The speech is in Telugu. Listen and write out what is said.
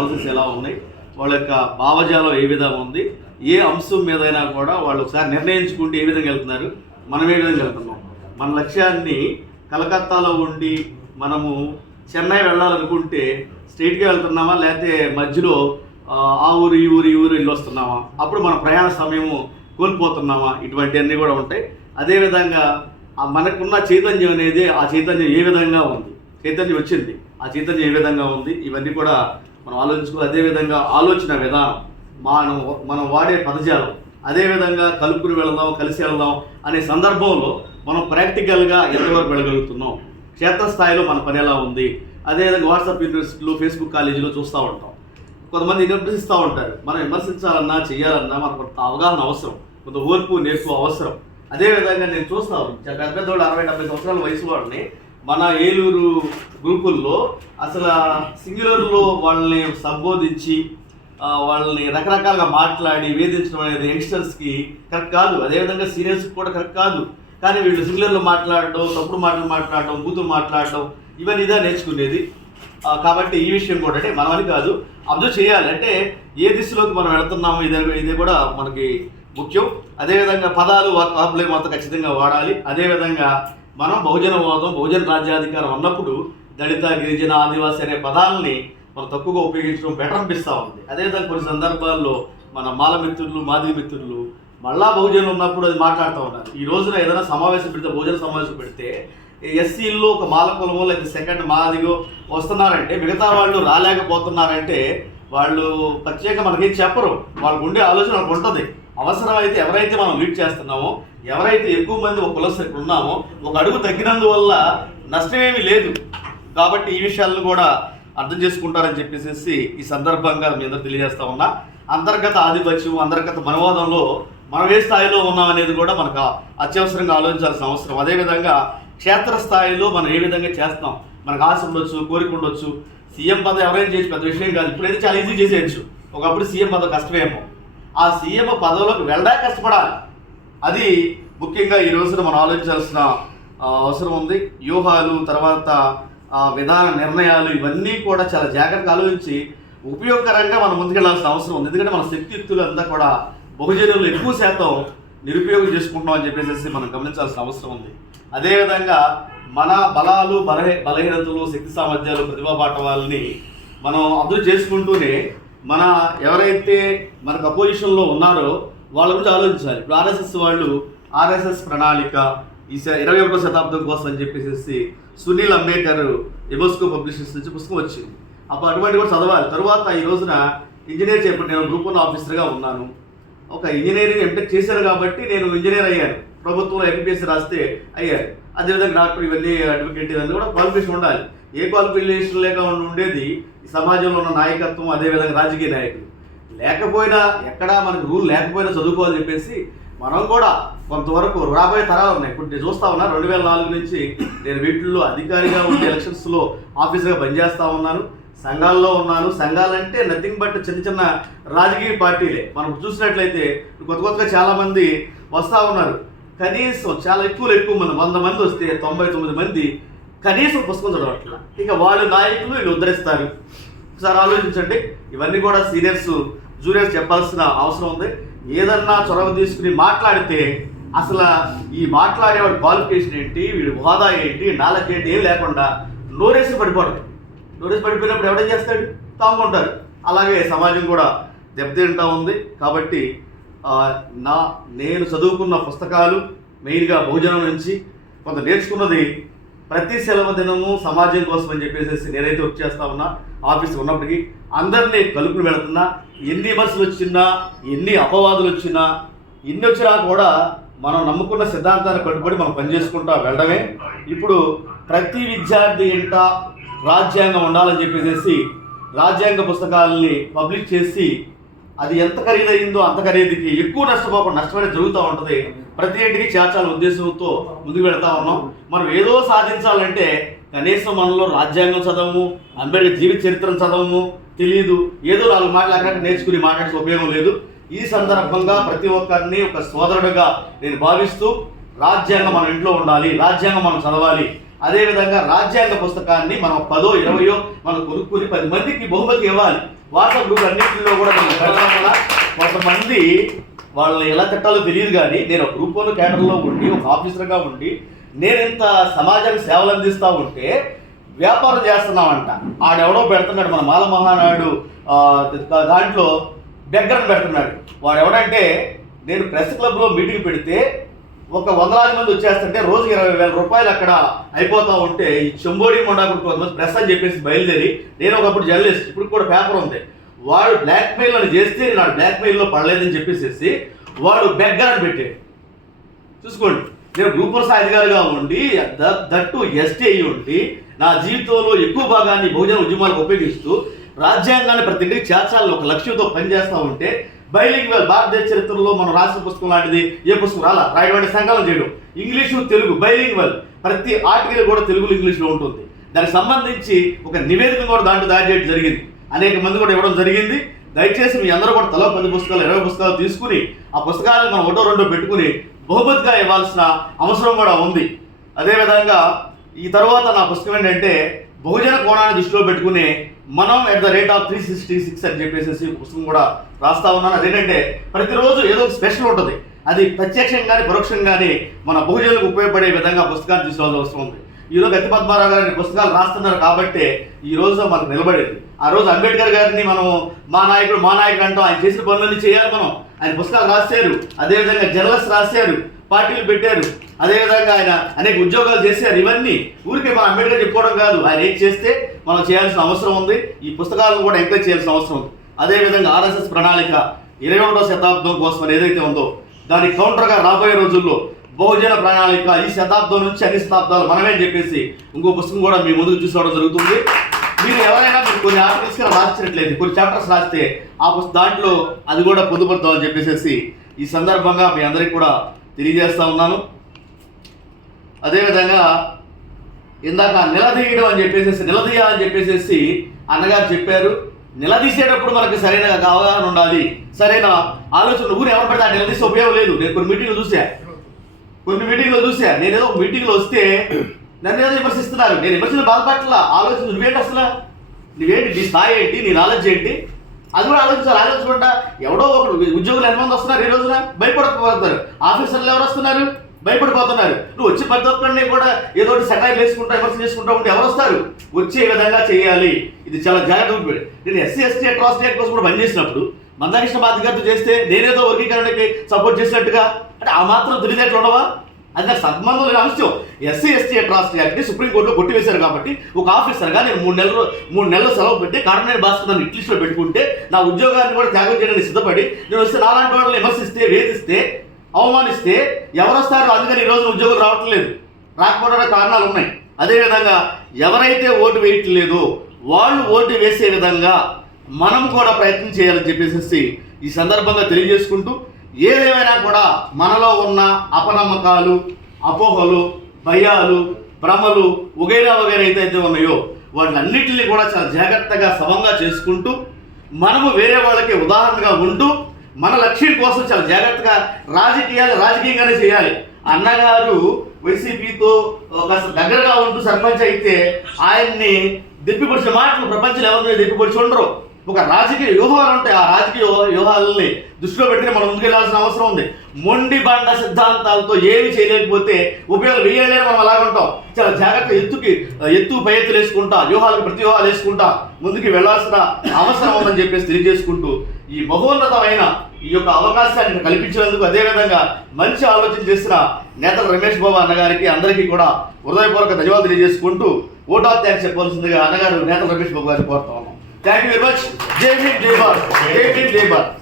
పాలసీస్ ఎలా ఉన్నాయి, వాళ్ళ యొక్క భావజాలం ఏ విధంగా ఉంది, ఏ అంశం మీదైనా కూడా వాళ్ళు ఒకసారి నిర్ణయించుకుంటే ఏ విధంగా వెళ్తున్నారు, మనం ఏ విధంగా వెళ్తున్నాం. మన లక్ష్యాన్ని కలకత్తాలో ఉండి మనము చెన్నై వెళ్ళాలనుకుంటే స్ట్రైట్గా వెళ్తున్నామా, లేకపోతే మధ్యలో ఆ ఊరు ఈ ఊరు వెళ్ళి వస్తున్నామా, అప్పుడు మన ప్రయాణ సమయము కోల్పోతున్నామా, ఇటువంటివన్నీ కూడా ఉంటాయి. అదేవిధంగా మనకున్న చైతన్యం అనేది, ఆ చైతన్యం ఏ విధంగా ఉంది, చైతన్యం వచ్చింది, ఆ చైతన్యం ఏ విధంగా ఉంది, ఇవన్నీ కూడా మనం ఆలోచించుకోవాలి. అదేవిధంగా ఆలోచన విధానం, మనం వాడే పదజాలం, అదేవిధంగా కలుపుకుని వెళదాం, కలిసి వెళదాం అనే సందర్భంలో మనం ప్రాక్టికల్గా ఎంతవరకు వెళ్ళగలుగుతున్నాం, క్షేత్రస్థాయిలో మన పని ఎలా ఉంది. అదేవిధంగా వాట్సాప్ యూనివర్సిటీలు, ఫేస్బుక్ కాలేజీలో చూస్తూ ఉంటాం. కొంతమంది విమర్శిస్తూ ఉంటారు. మనం విమర్శించాలన్నా చేయాలన్నా మనకు కొంత అవగాహన అవసరం, కొంత ఓర్పు నేర్పు అవసరం. అదేవిధంగా నేను చూస్తాను పెద్ద పెద్దవాళ్ళు 60-70 సంవత్సరాల వయసు వాళ్ళని మన ఏలూరు గ్రూపుల్లో అసలు సింగులర్లో వాళ్ళని సంబోధించి వాళ్ళని రకరకాలుగా మాట్లాడి వేధించడం అనేది యంగ్స్టర్స్కి కరెక్ట్ కాదు. అదేవిధంగా సీనియర్స్కి కూడా కరెక్ట్ కాదు. కానీ వీళ్ళు సింగులర్లో మాట్లాడడం, తప్పుడు మాటలు మాట్లాడడం, బూతులు మాట్లాడడం, ఇవన్నీ ఇదా నేర్చుకునేది. కాబట్టి ఈ విషయం కూడా అంటే మనమని కాదు, అబ్జర్వ్ చేయాలి. అంటే ఏ దిశలోకి మనం వెళుతున్నామో ఇదే కూడా మనకి ముఖ్యం. అదేవిధంగా పదాలు వాక్యాలు మాత్రం ఖచ్చితంగా వాడాలి. అదేవిధంగా మనం బహుజనవాదం, బహుజన రాజ్యాధికారం అన్నప్పుడు దళిత, గిరిజన, ఆదివాసీ అనే పదాలని మనం తక్కువగా ఉపయోగించడం బెటర్ అనిపిస్తూ ఉంది. అదేవిధంగా కొన్ని సందర్భాల్లో మన మాల మిత్రులు, మాదిగ మిత్రులు మళ్ళా బహుజనులు ఉన్నప్పుడు అది మాట్లాడుతూ ఉన్నారు. ఈ రోజున ఏదైనా సమావేశం పెడితే, బహుజన సమావేశం పెడితే ఎస్సీల్లో ఒక మాల కులమో లేదా సెకండ్ మాదిగో వస్తున్నారంటే మిగతా వాళ్ళు రాలేకపోతున్నారంటే వాళ్ళు ప్రత్యేక మనకేం చెప్పరు. వాళ్ళకు ఉండే ఆలోచన వాళ్ళకు ఉంటుంది. అవసరమైతే ఎవరైతే మనం లీడ్ చేస్తున్నామో, ఎవరైతే ఎక్కువ మంది ఒక కులస్తులు ఉన్నామో, ఒక అడుగు తగ్గినందువల్ల నష్టమేమీ లేదు. కాబట్టి ఈ విషయాలను కూడా అర్థం చేసుకుంటారని చెప్పేసి ఈ సందర్భంగా మీ అందరూ తెలియజేస్తా ఉన్నా. అంతర్గత ఆధిపత్యం, అంతర్గత మనవాదంలో మనం ఏ స్థాయిలో ఉన్నాం అనేది కూడా మనకు అత్యవసరంగా ఆలోచించాల్సిన అవసరం. అదేవిధంగా క్షేత్రస్థాయిలో మనం ఏ విధంగా చేస్తాం, మనకు ఆశ ఉండొచ్చు, కోరిక ఉండొచ్చు. సీఎం పదవి ఎవరైనా చేసి పెద్ద విషయం కాదు. ఇప్పుడైతే చాలా ఈజీ చేసేయచ్చు. ఒకప్పుడు సీఎం పదవి కష్టమేమో. ఆ సీఎం పదవిలోకి వెళ్ళడానికి కష్టపడాలి. అది ముఖ్యంగా ఈ రోజున మనం ఆలోచించాల్సిన అవసరం ఉంది. వ్యూహాలు, తర్వాత విధాన నిర్ణయాలు, ఇవన్నీ కూడా చాలా జాగ్రత్తగా ఆలోచించి ఉపయోగకరంగా మనం ముందుకెళ్లాల్సిన అవసరం ఉంది. ఎందుకంటే మన శక్తియుక్తులు అంతా కూడా బహుజనులు ఎక్కువ శాతం నిరుపయోగం చేసుకుంటున్నాం అని చెప్పేసి మనం గమనించాల్సిన అవసరం ఉంది. అదేవిధంగా మన బలాలు, బలహీనతలు, శక్తి సామర్థ్యాలు, ప్రతిభా పాఠవాలని మనం అభివృద్ధి చేసుకుంటూనే మన ఎవరైతే మనకు అపోజిషన్లో ఉన్నారో వాళ్ళ గురించి ఆలోచించాలి. ఇప్పుడు ఆర్ఎస్ఎస్ వాళ్ళు ఆర్ఎస్ఎస్ ప్రణాళిక ఈ 21వ శతాబ్దం కోసం అని చెప్పేసి సునీల్ అంబేద్కర్ ఎబోస్కో పబ్లిషర్స్ నుంచి పుస్తకం వచ్చింది. అప్పుడు అటువంటి కూడా చదవాలి. తర్వాత ఈ రోజున ఇంజనీర్ చెప్పండి, నేను గ్రూప్ 1 ఆఫీసర్గా ఉన్నాను. ఒక ఇంజనీరింగ్ ఎంటెక్ చేశాను కాబట్టి నేను ఇంజనీర్ అయ్యాను. ప్రభుత్వంలో ఎంపీఎస్సీ రాస్తే అయ్యారు. అదేవిధంగా డాక్టర్, ఇవన్నీ అడ్వకేట్, ఇవన్నీ కూడా క్వాలిఫికేషన్ ఉండాలి. ఏ క్వాలిఫికేషన్ లేక ఉండేది ఈ సమాజంలో ఉన్న నాయకత్వం, అదేవిధంగా రాజకీయ నాయకులు. లేకపోయినా ఎక్కడా మనకు రూల్ లేకపోయినా చదువుకోవాలని చెప్పేసి మనం కూడా కొంతవరకు రాబోయే తరాలు ఉన్నాయి. ఇప్పుడు నేను చూస్తా ఉన్నా 2004 నుంచి నేను వీటిల్లో అధికారిగా ఉండే ఎలక్షన్స్లో ఆఫీసర్గా పనిచేస్తూ ఉన్నాను. సంఘాల్లో ఉన్నాను. సంఘాలంటే నథింగ్ బట్ చిన్న చిన్న రాజకీయ పార్టీలే. మనం చూసినట్లయితే కొత్తగా చాలామంది వస్తూ ఉన్నారు. కనీసం చాలా ఎక్కువ మంది 100 మంది వస్తే 99 మంది కనీసం పుస్తకం చదవట్ల. ఇక వాళ్ళు నాయకులు వీళ్ళు ఉద్ధరిస్తారు. ఒకసారి ఆలోచించండి. ఇవన్నీ కూడా సీనియర్స్, జూనియర్స్ చెప్పాల్సిన అవసరం ఉంది. ఏదన్నా చొరవ తీసుకుని మాట్లాడితే అసలు ఈ మాట్లాడేవాడి క్వాలిఫికేషన్ ఏంటి, వీడి హోదా ఏంటి, నాలెడ్జ్ ఏంటి ఏం లేకుండా నోరేసి పడిపోవడం. నోరేసి పడిపోయినప్పుడు ఎవడేం చేస్తాడు? తాముకుంటారు. అలాగే సమాజం కూడా దెబ్బతింటా ఉంది. కాబట్టి నేను చదువుకున్న పుస్తకాలు మెయిన్గా బహుజనం నుంచి కొంత నేర్చుకున్నది ప్రతి సెలవు దినము సమాజం కోసం అని చెప్పేసి నేనైతే వర్క్ చేస్తా ఉన్నా. ఆఫీస్ ఉన్నప్పటికీ అందరినీ కలుపుని వెళుతున్నా. ఎన్ని విమర్శలు వచ్చినా, ఎన్ని అపవాదులు వచ్చినా, ఎన్ని వచ్చినా కూడా మనం నమ్ముకున్న సిద్ధాంతాన్ని కట్టుబడి మనం పనిచేసుకుంటా వెళ్ళడమే. ఇప్పుడు ప్రతి విద్యార్థి ఇంట రాజ్యాంగం ఉండాలని చెప్పేసి రాజ్యాంగ పుస్తకాలని పబ్లిష్ చేసి అది ఎంత ఖరీదైందో అంత ఖరీదుకి ఎక్కువ నష్టపోకుండా నష్టమనేది జరుగుతూ ఉంటుంది. ప్రతి ఇంటికి చేర్చాలనే ఉద్దేశంతో ముందుకు వెళ్తా ఉన్నాం. మనం ఏదో సాధించాలంటే కనీసం మనలో రాజ్యాంగం చదవము, అంబేద్కర్ జీవిత చరిత్రను చదవము తెలియదు. ఏదో 4 మాటలు అక్కడ నేర్చుకుని మాట్లాడే ఉపయోగం లేదు. ఈ సందర్భంగా ప్రతి ఒక్కరిని ఒక సోదరుడుగా నేను భావిస్తూ రాజ్యాంగం మన ఇంట్లో ఉండాలి, రాజ్యాంగం మనం చదవాలి. అదేవిధంగా రాజ్యాంగ పుస్తకాన్ని మనం 10, 20 మనం కొనుక్కుని 10 మందికి బహుమతి ఇవ్వాలి. వాట్సాప్ గ్రూప్ అన్నింటిలో కూడా నేను పెడతాం వల్ల కొంతమంది వాళ్ళని ఎలా తిట్టాలో తెలియదు, కానీ నేను ఒక గ్రూప్ వన్ కేడర్లో ఉండి ఒక ఆఫీసర్గా ఉండి నేను ఇంత సమాజానికి సేవలు అందిస్తూ ఉంటే వ్యాపారం చేస్తున్నామంట. ఆడెవడో పెడుతున్నాడు మన మాల మహానాడు దాంట్లో బెగ్గరని పెడుతున్నాడు. వాడు ఎవడంటే, నేను ప్రెస్ క్లబ్లో మీటింగ్ పెడితే ఒక 100,000 మంది వచ్చేస్తుంటే రోజుకి 20,000 రూపాయలు అక్కడ అయిపోతూ ఉంటే ఈ చెంబోడి మొండాకుడు కొంతమంది ప్రెస్ అని చెప్పేసి బయలుదేరి, నేను ఒకప్పుడు జర్నలిస్ట్, ఇప్పుడు కూడా పేపర్ ఉంది, వాడు బ్లాక్ మెయిల్ అని చేస్తే నాకు బ్లాక్ మెయిల్లో పడలేదని చెప్పేసి వాడు బెగ్గర్ అని పెట్టాడు. చూసుకోండి, నేను గ్రూప్ వన్ అధికారిగా ఉండి దట్టు ఎస్టీ అయ్యి ఉండి నా జీవితంలో ఎక్కువ భాగాన్ని బహుజన ఉద్యమాలకు ఉపయోగిస్తూ రాజ్యాంగాన్ని ప్రతి ఇంటికి చేర్చాలని ఒక లక్ష్యంతో పనిచేస్తూ ఉంటే బైలింగ్వల్ భారతదేశ చరిత్రలో మనం రాసిన పుస్తకం లాంటిది ఏ పుస్తకం రాయడం సంకలనం చేయడం, ఇంగ్లీషు తెలుగు బైలింగ్వల్, ప్రతి ఆర్టికల్ కూడా తెలుగులో ఇంగ్లీష్లో ఉంటుంది. దానికి సంబంధించి ఒక నివేదిక కూడా దాంట్లో తయారు చేయడం జరిగింది, అనేక మంది కూడా ఇవ్వడం జరిగింది. దయచేసి మీ అందరూ కూడా తలో 10 పుస్తకాలు 20 పుస్తకాలు తీసుకుని ఆ పుస్తకాలను మనం 1-2 పెట్టుకుని బహుమతిగా ఇవ్వాల్సిన అవసరం కూడా ఉంది. అదేవిధంగా ఈ తర్వాత నా పుస్తకం ఏంటంటే బహుజన కోణాన్ని దృష్టిలో పెట్టుకుని మనం @366 అని చెప్పేసి పుస్తకం కూడా రాస్తా ఉన్నాను. అదేంటంటే ప్రతిరోజు ఏదో ఒక స్పెషల్ ఉంటుంది, అది ప్రత్యక్షంగా కానీ పరోక్షంగా కానీ మన బహుజనులకు ఉపయోగపడే విధంగా పుస్తకాన్ని తీసుకోవాల్సిన అవసరం ఉంది. ఈరోజు గతి పద్మారావు గారిని పుస్తకాలు రాస్తున్నారు కాబట్టి ఈ రోజు మనకు నిలబడేది. ఆ రోజు అంబేద్కర్ గారిని మనం మా నాయకుడు అంటాం, ఆయన చేసిన పనులన్నీ చేయాలి మనం. ఆయన పుస్తకాలు రాశారు, అదేవిధంగా జర్నలిస్ట్ రాశారు, పార్టీలు పెట్టారు, అదేవిధంగా ఆయన అనేక ఉద్యోగాలు చేశారు. ఇవన్నీ ఊరికే మనం అంబేద్కర్ చెప్పుకోవడం కాదు, ఆయన ఏం చేస్తే మనం చేయాల్సిన అవసరం ఉంది. ఈ పుస్తకాలను కూడా ఎంకరేజ్ చేయాల్సిన అవసరం ఉంది. అదేవిధంగా ఆర్ఎస్ఎస్ ప్రణాళిక 21వ శతాబ్దం కోసం ఏదైతే ఉందో దానికి కౌంటర్గా రాబోయే రోజుల్లో బహుజన ప్రణాళిక ఈ శతాబ్దం నుంచి అన్ని శతాబ్దాలు మనమే చెప్పేసి ఇంకో పుస్తకం కూడా మీ ముందుకు తీసుకోవడం జరుగుతుంది. మీరు ఎవరైనా మీరు కొన్ని ఆర్టికల్స్ రాసినట్లయితే, కొన్ని చాప్టర్స్ రాస్తే ఆ దాంట్లో అది కూడా పొందుపడతామని చెప్పేసి ఈ సందర్భంగా మీ అందరికీ కూడా తెలియజేస్తా ఉన్నాను. అదేవిధంగా ఇందాక నిలదీయడం అని నిలదీయాలని చెప్పేసి అన్నగారు చెప్పారు. నిలదీసేటప్పుడు మనకు సరైన అవగాహన ఉండాలి, సరైన ఆలోచన. ఊరు ఎవరు పడితే నిలదీస్తే ఉపయోగం లేదు. నేను కొన్ని మీటింగ్లు చూసా, నేనేదో ఒక మీటింగ్లో వస్తే నన్ను ఏదో విమర్శిస్తున్నారు. నేను విమర్శలు బాధపట్ల, ఆలోచన నువ్వేంటి, అసలు నువ్వేంటి, నీ స్థాయి ఏంటి, నీ నాలెడ్జ్ ఏంటి, అది కూడా ఆలోచించకుండా ఎవడో ఒకడు ఉద్యోగులు ఎంతమంది వస్తున్నారు ఈ రోజున భయపడిపోతున్నారు, ఆఫీసర్లు ఎవరు వస్తున్నారు భయపడిపోతున్నారు. నువ్వు వచ్చి ప్రతి ఒక్కరిని కూడా ఏదో సెటైర్ వేసుకుంటా విమర్శ చేసుకుంటా ఉంటే ఎవరు వస్తారు? వచ్చే విధంగా చేయాలి. ఇది చాలా జాగ్రత్తగా. నేను ఎస్సీ ఎస్టీ అట్రాసిటీ యాక్ట్ కోసం కూడా పనిచేసినప్పుడు మందాకృష్ణ బాధ్యతతో చేస్తే నేనేదో వర్గీకరణకి సపోర్ట్ చేసినట్టుగా అంటే ఆ మాత్రం తెలియదేట్లు ఉండవా? అది నాకు సంబంధం లేని అంశం. ఎస్సీ ఎస్టీ అట్రాసిటీ యాక్ట్ని సుప్రీంకోర్టులో కొట్టివేశారు కాబట్టి ఒక ఆఫీసర్గా నేను 3 నెలలు సెలవు పెట్టి కారణమైన భాస్కర్ నన్ను ఇట్లిస్ట్లో పెట్టుకుంటే నా ఉద్యోగాన్ని కూడా త్యాగం చేయడానికి సిద్ధపడి నేను వస్తే నాలాంటి వాళ్ళని విమర్శిస్తే, వేధిస్తే, అవమానిస్తే ఎవరు వస్తారు? అందుకని ఈరోజు ఉద్యోగులు రావట్లేదు, రాకపోవడానికి కారణాలు ఉన్నాయి. అదేవిధంగా ఎవరైతే ఓటు వేయట్లేదో వాళ్ళు ఓటు వేసే విధంగా మనం కూడా ప్రయత్నం చేయాలని చెప్పేసి ఈ సందర్భంగా తెలియజేసుకుంటూ, ఏదేమైనా కూడా మనలో ఉన్న అపనమ్మకాలు, అపోహలు, భయాలు, భ్రమలు వగైరా ఏదైతే ఉన్నాయో వాటినన్నింటినీ కూడా చాలా జాగ్రత్తగా సమంగా చేసుకుంటూ మనము వేరే వాళ్ళకి ఉదాహరణగా ఉంటూ మన లక్ష్యం కోసం చాలా జాగ్రత్తగా రాజకీయంగానే చేయాలి. అన్నగారు వైసీపీతో కాస్త దగ్గరగా ఉంటూ సర్పంచ్ అయితే ఆయన్ని దెప్పిపడిచిన మాటలు ప్రపంచంలో ఎవరిని దెప్పిపడిచి ఉండరు. ఒక రాజకీయ వ్యూహాలు ఉంటాయి, ఆ రాజకీయ వ్యూహాలని దృష్టిలో పెట్టుకుని మనం ముందుకెళ్లాల్సిన అవసరం ఉంది. మొండి బండ సిద్ధాంతాలతో ఏమి చేయలేకపోతే ఉపయోగాలు వేయలేని మనం అలాగ ఉంటాం. చాలా జాగ్రత్త పై ఎత్తులు వేసుకుంటా, వ్యూహాలకు ప్రతి వ్యూహాలు వేసుకుంటా ముందుకు వెళ్లాల్సిన అవసరం ఉందని చెప్పేసి తెలియజేసుకుంటూ ఈ మహోన్నతమైన ఈ యొక్క అవకాశాన్ని కల్పించినందుకు, అదేవిధంగా మంచి ఆలోచన చేసిన నేతలు రమేష్ బాబు అన్నగారికి అందరికీ కూడా హృదయపూర్వక ధన్యవాదాలు తెలియజేసుకుంటూ ఓట్ ఆఫ్ థ్యాంక్స్ చెప్పవలసిందిగా అన్నగారు నేతలు రమేష్ బాబు గారిని కోరుతా ఉన్నాం. Thank you very much. Jai Hind, Jai Bharat. Jai Hind, Jai Bharat.